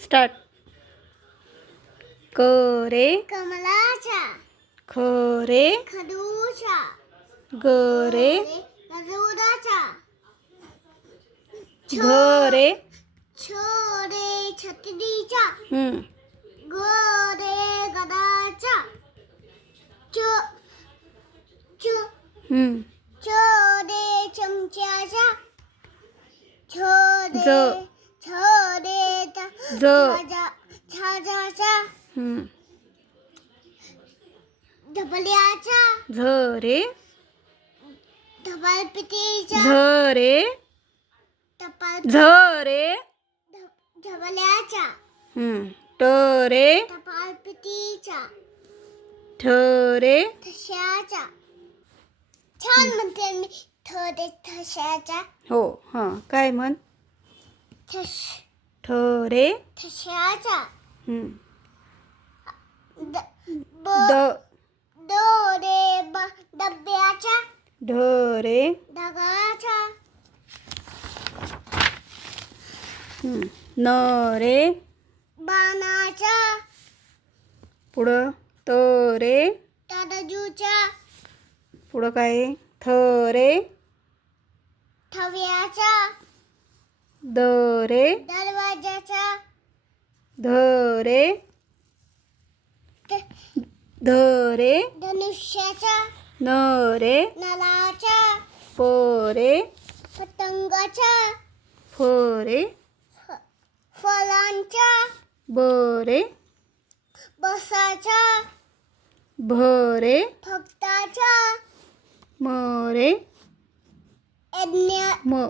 Start. क रे कमलाच्या ख रे खडूच्या ग रे गरुडाच्या घ रे छोरे छत्रीच्या हम्म ग रे गदाच्या च च हम्म छोरे चमच्याच्या छोरे ज. छोरे ज. छाजाच्या हम्म धबल्याच्या झ रे धबलपिटीच्या झ रे टपाल झ रे धबल्याच्या ट रे टपालपिटीच्या ठ रे ठशाच्या छान म्हणते मी थोडे ठशाच्या हो हां काय म्हण ठश ठ रे ठशाच्या हम्म द ड दो रे डब्याच्या ढ रे ढगाच्या न रे बाणाच्या पुढं त रे तराजूच्या पुढं काय आहे? थ रे थव्याच्या द रे दरवाजाच्या ध रे ध रे धनुष्याच्या न रे नलाच्या प रे पतंगाच्या फ रे फलांच्या ब रे बसाच्या भ रे फक्ताच्या म रे यज्ञ म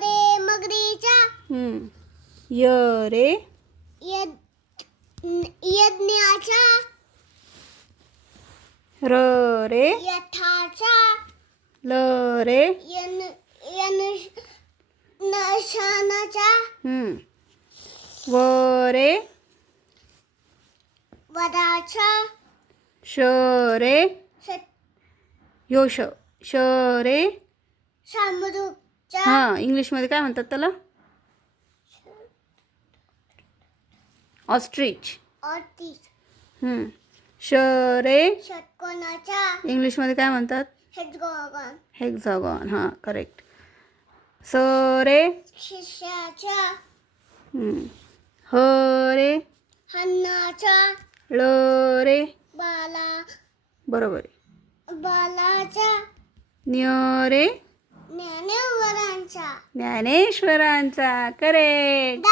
रे मगरीच्या य रे यज्ञाच्या र रे यथाच्या ल रे नशनाच्या व रे वदाच्या श रे यो श श रे शामरुकच्या हां इंग्लिशमध्ये काय म्हणतात त्याला ऑस्ट्रिच ऑर्टिस श रे षटकोनाच्या इंग्लिशमध्ये काय म्हणतात हेक्सागॉन हेक्झागॉन हां करेक्ट स रे शिष्याच्या ह रे हन्नाच्या ल रे बरोबर आहे बालाच्या न्य रे ज्ञानेश्वरांच्या ज्ञानेश्वरांचा करेक्ट